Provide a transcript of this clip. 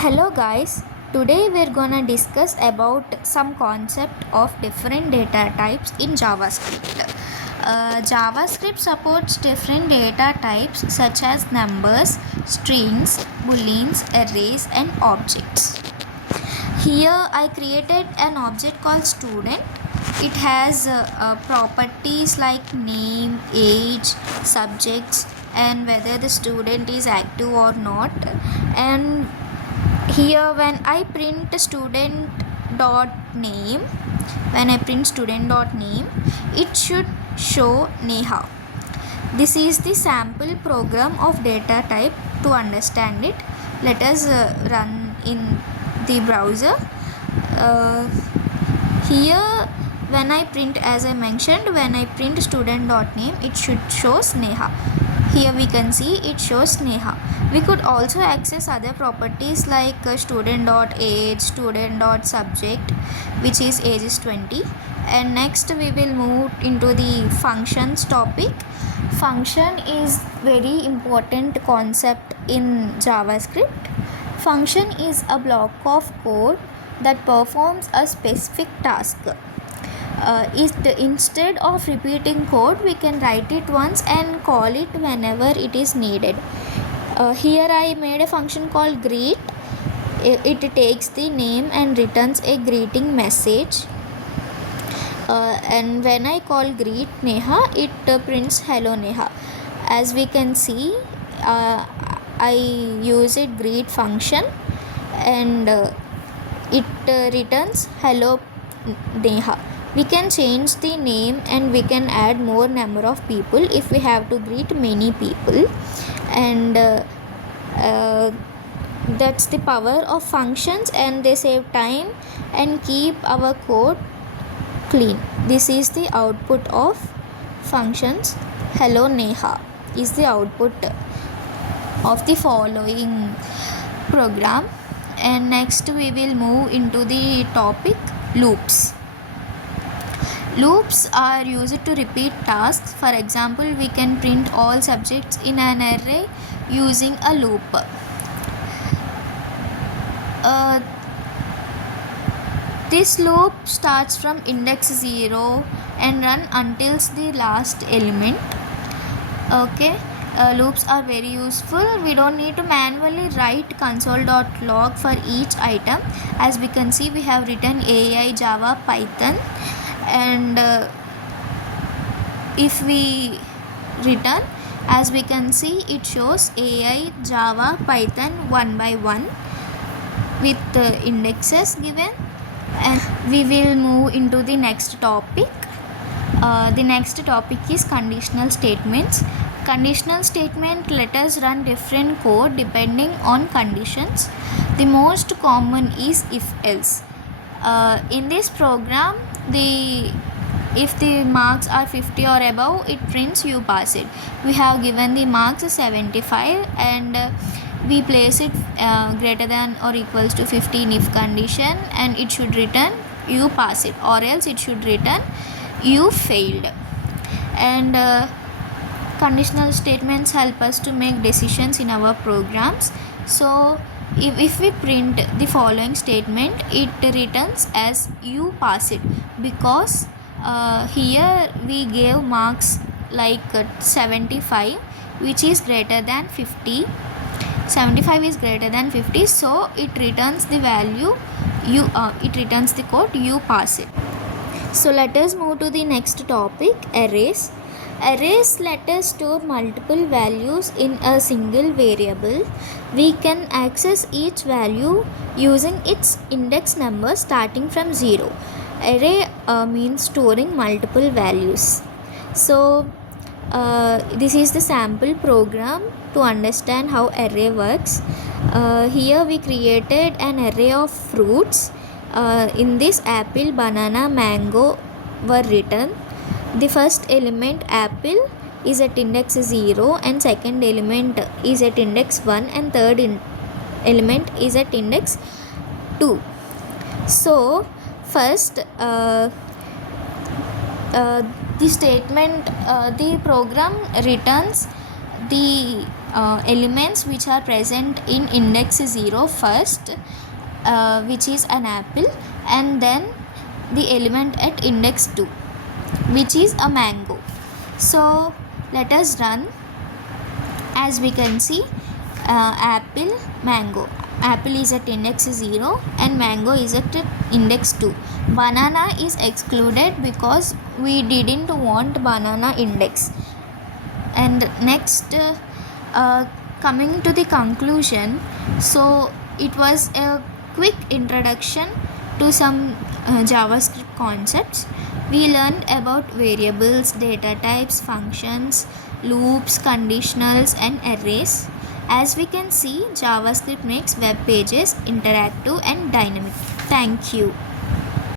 Hello guys, today we're gonna discuss about some concept of different data types in JavaScript. JavaScript supports different data types such as numbers, strings, booleans, arrays and objects. Here I created an object called student. It has properties like name, age, subjects and whether the student is active or not. And here when I print student dot name, it should show Neha. This is the sample program of data type. To understand it, let us run in the browser. Here when I print, as I mentioned, when I print student dot name, it should show Neha. Here we can see it shows Neha. We could also access other properties like student dot age, student dot subject, which is age is 20. And next we will move into the functions topic. Function is very important concept in JavaScript. Function is a block of code that performs a specific task. Instead of repeating code, we can write it once and call it whenever it is needed. Here I made a function called greet. It takes the name and returns a greeting message. And when I call greet Neha, it prints hello Neha. As we can see, I use it greet function and it returns hello Neha. We can change the name and we can add more number of people if we have to greet many people. And that's the power of functions, and they save time and keep our code clean. This is the output of functions. Hello Neha is the output of the following program. And next we will move into the topic loops. Loops are used to repeat tasks. For example, we can print all subjects in an array using a loop. This loop starts from index 0 and run until the last element. Okay. Loops are very useful. We don't need to manually write console.log for each item. As we can see, we have written AI, Java, Python, and if we return, as we can see, it shows AI, Java, Python one by one with the indexes given. And we will move into the next topic. The next topic is conditional statements. Conditional statement let us run different code depending on conditions. The most common is if else. In this program, if the marks are 50 or above, it prints you pass it. We have given the marks 75 and we place it greater than or equals to 50 in if condition, and it should return you pass it, or else it should return you failed. And conditional statements help us to make decisions in our programs. So if we print the following statement, it returns as you pass it, because here we gave marks like 75, which is greater than 50. 75 is greater than 50, so it returns the value it returns the code you pass it. So let us move to the next topic, arrays. Arrays let us store multiple values in a single variable. We can access each value using its index number starting from 0. Array means storing multiple values. So this is the sample program to understand how array works. Here we created an array of fruits. In this, apple, banana, mango were written. The first element apple is at index 0 and second element is at index 1 and third element is at index 2. So first the statement, the program returns the elements which are present in index 0 first, which is an apple, and then the element at index 2, which is a mango. So let us run. As we can see, apple, mango. Apple is at index 0 and mango is at index 2. Banana is excluded because we didn't want banana index. And next, coming to the conclusion, so it was a quick introduction to some JavaScript concepts. We learned about variables, data types, functions, loops, conditionals, and arrays. As we can see, JavaScript makes web pages interactive and dynamic. Thank you.